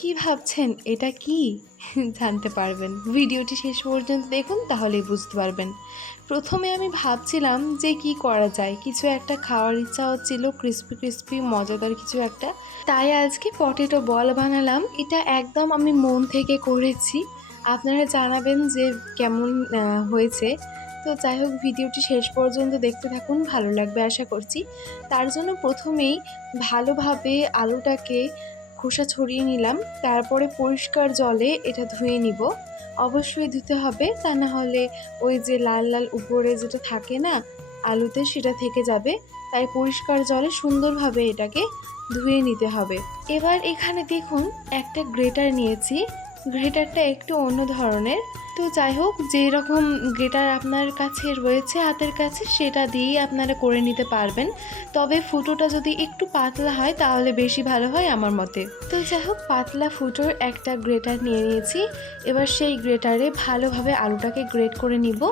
কি ভাবছেন? এটা কি? জানতে পারবেন। ভিডিওটি শেষ পর্যন্ত দেখুন, তাহলেই বুঝতে পারবেন। প্রথমে আমি ভাবছিলাম যে কি করা যায়। কিছু একটা খাওয়ার ইচ্ছা হচ্ছিল ক্রিস্পি ক্রিস্পি মজাদার কিছু একটা। তাই আজকে পটেটো বল বানালাম। এটা একদম আমি মন থেকে করেছি। আপনারা জানাবেন যে কেমন হয়েছে। তো যাই হোক, ভিডিওটি শেষ পর্যন্ত দেখতে থাকুন, ভালো লাগবে আশা করছি। তার জন্য প্রথমেই ভালোভাবে আলুটাকে খোসা ছড়িয়ে নিলাম, তারপরে পরিষ্কার জলে এটা ধুয়ে নিব। অবশ্যই ধুতে হবে, তা না হলে ওই যে লাল লাল উপরে যেটা থাকে না, আলুতে সেটা থেকে যাবে। তাই পরিষ্কার জলে সুন্দরভাবে এটাকে ধুয়ে নিতে হবে। এবার এখানে দেখুন, একটা গ্রেটার নিয়েছি। গ্রেটারটা একটু অন্য ধরনের। তো যাই হোক যে রকম গ্রেটার আপনার কাছে রয়েছে, হাতের কাছে, সেটা দিয়েই আপনারা করে নিতে পারবেন। তবে ফুটোটা যদি একটু পাতলা হয়, তাহলে বেশি ভালো হয় আমার মতে। তো যাই হোক, পাতলা ফুটোর একটা গ্রেটার নিয়ে নিয়েছি। এবার সেই গ্রেটারে ভালোভাবে আলুটাকে গ্রেট করে নিব।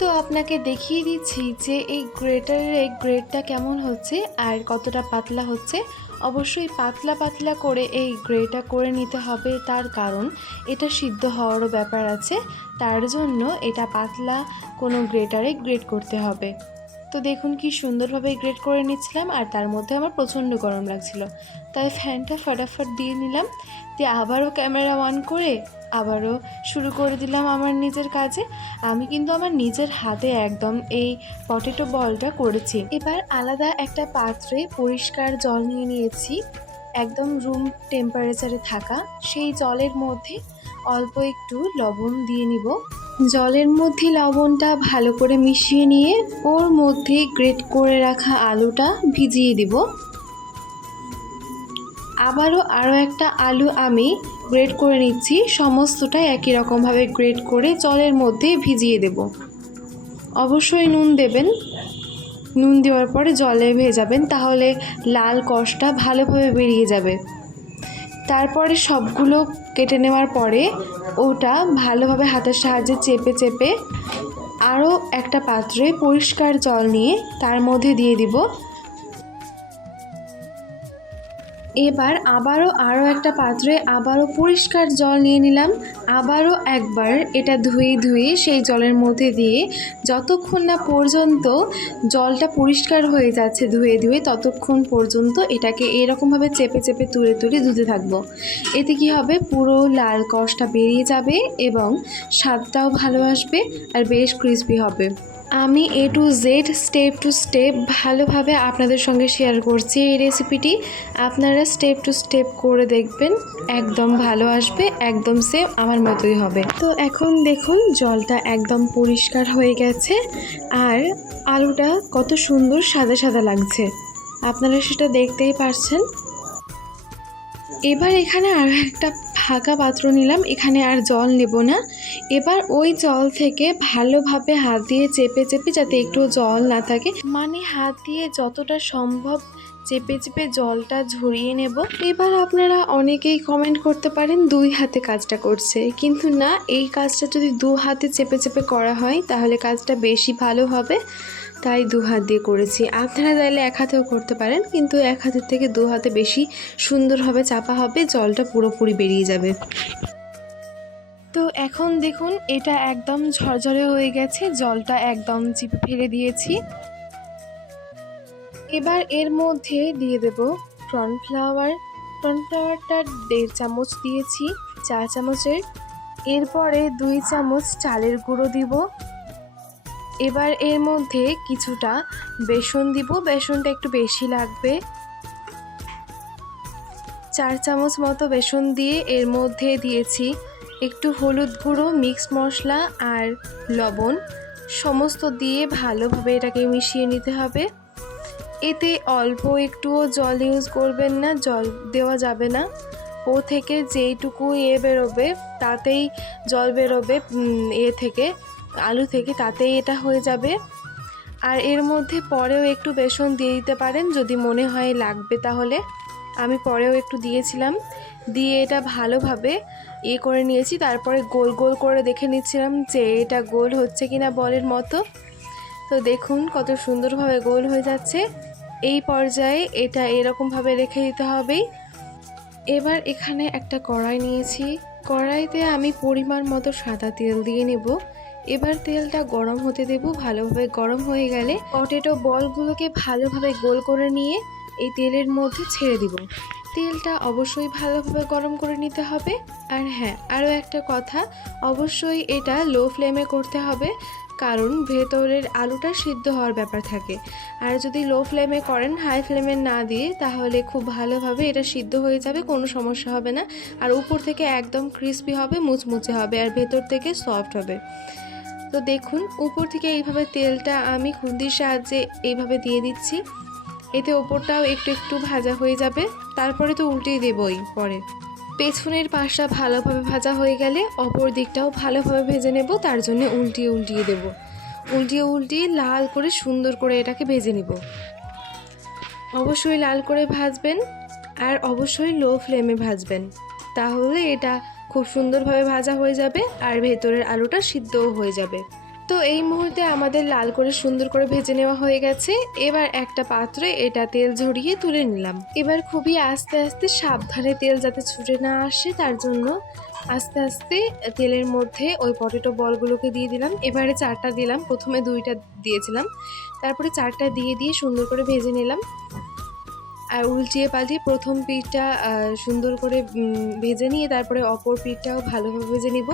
তো আপনাকে দেখিয়ে দিচ্ছি যে এই গ্রেটারের গ্রেটটা কেমন হচ্ছে আর কতটা পাতলা হচ্ছে। অবশ্যই পাতলা পাতলা করে এই গ্রেটা করে নিতে হবে। তার কারণ এটা সিদ্ধ হওয়ারও ব্যাপার আছে। তার জন্য এটা পাতলা কোনো গ্রেটারে গ্রেট করতে হবে। তো দেখুন কি সুন্দরভাবে গ্রেট করে নিচ্ছিলাম আর তার মধ্যে আমার প্রচণ্ড গরম লাগছিল। তাই ফ্যানটা ফটাফট দিয়ে নিলাম, দিয়ে আবারও ক্যামেরা অন করে আবারও শুরু করে দিলাম আমার নিজের কাজে। আমি কিন্তু আমার নিজের হাতে একদম এই পটেটো বলটা করেছি। এবার আলাদা একটা পাত্রে পরিষ্কার জল নিয়ে নিয়েছি, একদম রুম টেম্পারেচারে থাকা। সেই জলের মধ্যে অল্প একটু লবণ দিয়ে নিব। জলের মধ্যে লবণটা ভালো করে মিশিয়ে নিয়ে ওর মধ্যে গ্রেট করে রাখা আলুটা ভিজিয়ে দিব। আবারও আরও একটা আলু আমি গ্রেট করে নিচ্ছি সমস্তটা একই রকমভাবে গ্রেট করে জলের মধ্যে ভিজিয়ে দেব। অবশ্যই নুন দেবেন। নুন দেওয়ার পরে জলে ভেজাবেন, তাহলে লাল কষটা ভালোভাবে বেরিয়ে যাবে। তারপরে সবগুলো কেটে নেওয়ার পরে ওটা ভালোভাবে হাতের সাহায্যে চেপে চেপে আরও একটা পাত্রে পরিষ্কার জল নিয়ে তার মধ্যে দিয়ে দিব। এবার আবারও আরও একটা পাত্রে আবারও পরিষ্কার জল নিয়ে নিলাম। আবারও একবার এটা ধুয়ে ধুয়ে সেই জলের মধ্যে দিয়ে যতক্ষণ না পর্যন্ত জলটা পরিষ্কার হয়ে যাচ্ছে ধুয়ে ধুয়ে, ততক্ষণ পর্যন্ত এটাকে এরকমভাবে চেপে চেপে তুলে তুলে ধুতে থাকব। এতে কি হবে? পুরো লাল কষটা বেরিয়ে যাবে এবং স্বাদটাও ভালো আসবে আর বেশ ক্রিসপি হবে। আমি A to Z step to step ভালোভাবে আপনাদের সঙ্গে শেয়ার করছি এই রেসিপিটি আপনারা স্টেপ টু স্টেপ করে দেখবেন, একদম ভালো আসবে, একদম সেম আমার মতোই হবে। তো এখন দেখুন, জলটা একদম পরিষ্কার হয়ে গেছে, আর আলুটা কত সুন্দর সাদা সাদা লাগছে। আপনারা সেটা দেখতেই পারছেন। এবার এখানে আরও একটা ফাঁকা পাত্র নিলাম, এখানে আর জল নেব না। এবার ওই জল থেকে ভালোভাবে হাত দিয়ে চেপে চেপে যাতে একটু জল না থাকে মানে হাত দিয়ে যতটা সম্ভব চেপে চেপে জলটা ঝরিয়ে নেব। এবার আপনারা অনেকেই কমেন্ট করতে পারেন, দুই হাতে কাজটা করছে। কিন্তু না, এই কাজটা যদি দু হাতে চেপে চেপে করা হয়, তাহলে কাজটা বেশি ভালো হবে। তাই দু হাত দিয়ে করেছি। আপনারা চাইলে এক হাতেও করতে পারেন, কিন্তু এক হাতের থেকে দু হাতে বেশি সুন্দরভাবে চাপা হবে, জলটা পুরোপুরি বেরিয়ে যাবে। তো এখন দেখুন, এটা একদম ঝরঝরে হয়ে গেছে, জলটা একদম চিপে ফেলে দিয়েছি। এবার এর মধ্যে দিয়ে দেব কর্নফ্লাওয়ার। কর্নফ্লাওয়ারটা দেড় চামচ দিয়েছি, চা চামচের। এরপরে দুই চামচ চালের গুঁড়ো দিব। এবার এর মধ্যে কিছুটা বেসন দিব। বেসনটা একটু বেশি লাগবে। চার চামচ মতো বেসন দিয়ে এর মধ্যে দিয়েছি একটু হলুদ গুঁড়ো মিক্স মশলা আর লবণ। সমস্ত দিয়ে ভালোভাবে এটাকে মিশিয়ে নিতে হবে। এতে অল্প একটুও জল ইউজ করবেন না, জল দেওয়া যাবে না। ও থেকে যেইটুকু এ বেরোবে, তাতেই জল বেরোবে এ থেকে। আলু থেকে তাতেই এটা হয়ে যাবে। আর এর মধ্যে পরেও একটু বেসন দিয়ে দিতে পারেন যদি মনে হয় লাগবে তাহলে। আমি পরেও একটু দিয়েছিলাম। দিয়ে এটা ভালোভাবে ইয়ে করে নিয়েছি। তারপরে গোল গোল করে দেখে নিচ্ছিলাম যে এটা গোল হচ্ছে কিনা বলের মতো। তো দেখুন কত সুন্দরভাবে গোল হয়ে যাচ্ছে। এই পর্যায়ে এটা এরকমভাবে রেখে দিতে হবে এবার এখানে একটা কড়াই নিয়েছি। কড়াইতে আমি পরিমাণ মতো সাদা তেল দিয়ে নেব। এবার তেলটা গরম হতে দেব ভালোভাবে। গরম হয়ে গেলে পটেটো বলগুলোকে ভালোভাবে গোল করে নিয়ে এই তেলের মধ্যে ছেড়ে দিব। তেলটা অবশ্যই ভালোভাবে গরম করে নিতে হবে। আর হ্যাঁ আরও একটা কথা, অবশ্যই এটা লো ফ্লেমে করতে হবে, কারণ ভেতরের আলুটা সিদ্ধ হওয়ার ব্যাপার থাকে। আর যদি লো ফ্লেমে করেন, হাই ফ্লেমে না দিয়ে, তাহলে খুব ভালোভাবে এটা সিদ্ধ হয়ে যাবে, কোনো সমস্যা হবে না। আর উপর থেকে একদম ক্রিস্পি হবে, মুচমুচে হবে, আর ভেতর থেকে সফট হবে। তো দেখুন, উপর থেকে এইভাবে তেলটা আমি খুন্তির সাহায্যে এইভাবে দিয়ে দিচ্ছি। এতে ওপরটাও একটু একটু ভাজা হয়ে যাবে। তারপরে তো উল্টেই দেবই পরে। পেছনের পাশটা ভালোভাবে ভাজা হয়ে গেলে অপর দিকটাও ভালোভাবে ভেজে নেব, তার জন্য উল্টিয়ে উল্টিয়ে দেব। উল্টিয়ে উল্টিয়ে লাল করে সুন্দর করে এটাকে ভেজে নিব। অবশ্যই লাল করে ভাজবেন আর অবশ্যই লো ফ্লেমে ভাজবেন। তাহলে এটা খুব সুন্দরভাবে ভাজা হয়ে যাবে আর ভেতরের আলুটা সিদ্ধও হয়ে যাবে। তো এই মুহূর্তে আমাদের লাল করে সুন্দর করে ভেজে নেওয়া হয়ে গেছে। এবার একটা পাত্রে এটা তেল ঝরিয়ে তুলে নিলাম। এবার খুবই আস্তে আস্তে সাবধানে তেল যাতে ছুটে না আসে, তার জন্য আস্তে আস্তে তেলের মধ্যে ওই পটেটো বলগুলোকে দিয়ে দিলাম। এবারে চারটা দিলাম। প্রথমে দুইটা দিয়েছিলাম। তারপরে চারটা দিয়ে দিয়ে সুন্দর করে ভেজে নিলাম। আর উল্টিয়ে পাল্টিয়ে প্রথম পিঠটা সুন্দর করে ভেজে নিয়ে তারপরে অপর পিঠটাও ভালোভাবে ভেজে নিব।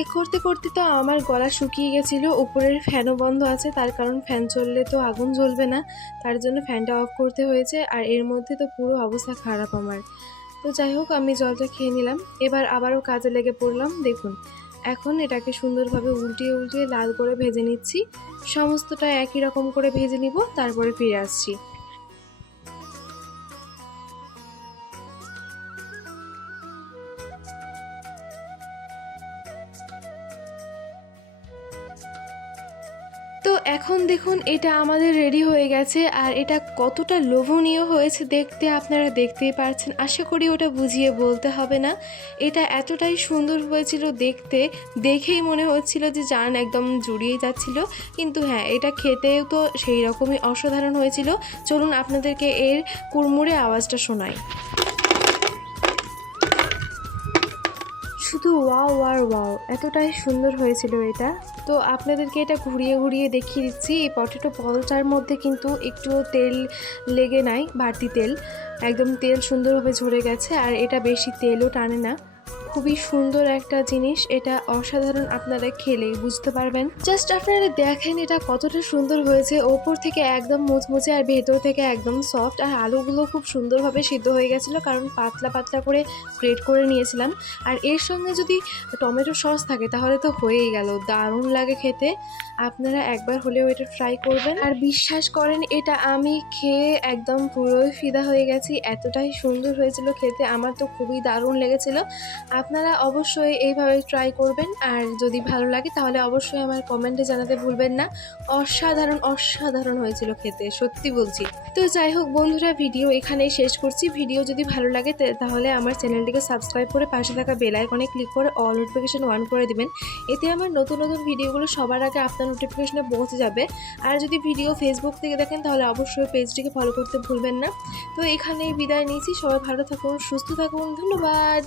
এ করতে করতে তো আমার গলা শুকিয়ে গেছিল, উপরের ফ্যানও বন্ধ আছে, তার কারণ ফ্যান চললে তো আগুন জ্বলবে না, তার জন্য ফ্যানটা অফ করতে হয়েছে, আর এর মধ্যে তো পুরো অবস্থা খারাপ আমার। তো যাই হোক, আমি জলটা খেয়ে নিলাম, এবার আবারও কাজে লেগে পড়লাম, দেখুন। এখন এটাকে সুন্দরভাবে উল্টিয়ে উল্টিয়ে লাল করে ভেজে নিচ্ছি, সমস্তটা একই রকম করে ভেজে নিব, তারপরে ফিরে আসছি। এখন দেখুন এটা আমাদের রেডি হয়ে গেছে আর এটা কতটা লোভনীয় হয়েছে দেখতে আপনারা দেখতেই পারছেন। আশা করি ওটা বুঝিয়ে বলতে হবে না। এটা এতটাই সুন্দর হয়েছিল দেখতে, দেখেই মনে হচ্ছিল যে জান একদম জুড়িয়ে যাচ্ছিল। কিন্তু হ্যাঁ এটা খেতেও তো সেই রকমই অসাধারণ হয়েছিল। চলুন আপনাদেরকে এর কুড়মুড়ে আওয়াজটা শোনাই। শুধু ওয়াও আর ওয়াও, এতটাই সুন্দর হয়েছিল এটা। তো আপনাদেরকে এটা ঘুরিয়ে ঘুরিয়ে দেখিয়ে দিচ্ছি, এই পটেটো বলটার মধ্যে কিন্তু একটুও তেল লেগে নাই, বাড়তি তেল। একদম তেল সুন্দরভাবে ঝরে গেছে, আর এটা বেশি তেলও টানে না। খুবই সুন্দর একটা জিনিস, এটা অসাধারণ আপনারা খেলেই বুঝতে পারবেন। জাস্ট আপনারা দেখেন এটা কতটা সুন্দর হয়েছে, ওপর থেকে একদম মুচমুচে আর ভেতর থেকে একদম সফট আর আলুগুলো খুব সুন্দরভাবে সিদ্ধ হয়ে গেছিল, কারণ পাতলা পাতলা করে গ্রেট করে নিয়েছিলাম। আর এর সঙ্গে যদি টমেটো সস থাকে, তাহলে তো হয়েই গেল, দারুণ লাগে খেতে। আপনারা একবার হলেও এটা ট্রাই করবেন। আর বিশ্বাস করেন, এটা আমি খেয়ে একদম পুরোই ফিদা হয়ে গেছি, এতটাই সুন্দর হয়েছিল খেতে, আমার তো খুবই দারুণ লেগেছিল। আপনারা অবশ্যই এইভাবে ট্রাই করবেন। আর যদি ভালো লাগে, তাহলে অবশ্যই আমার কমেন্টে জানাতে ভুলবেন না। অসাধারণ অসাধারণ হয়েছিল খেতে, সত্যি বলছি। তো যাই হোক বন্ধুরা ভিডিও এখানেই শেষ করছি। ভিডিও যদি ভালো লাগে তাহলে আমার চ্যানেলটিকে সাবস্ক্রাইব করে পাশে থাকা বেল আইকনে ক্লিক করে অল নোটিফিকেশন অন করে দিবেন। এতে আমার নতুন নতুন ভিডিওগুলো সবার আগে আপনার নোটিফিকেশনে পৌঁছে যাবে। আর যদি ভিডিও ফেসবুক থেকে দেখেন, তাহলে অবশ্যই পেজটিকে ফলো করতে ভুলবেন না। তো এখানেই বিদায় নিয়েছি। সবাই ভালো থাকুন, সুস্থ থাকুন। ধন্যবাদ।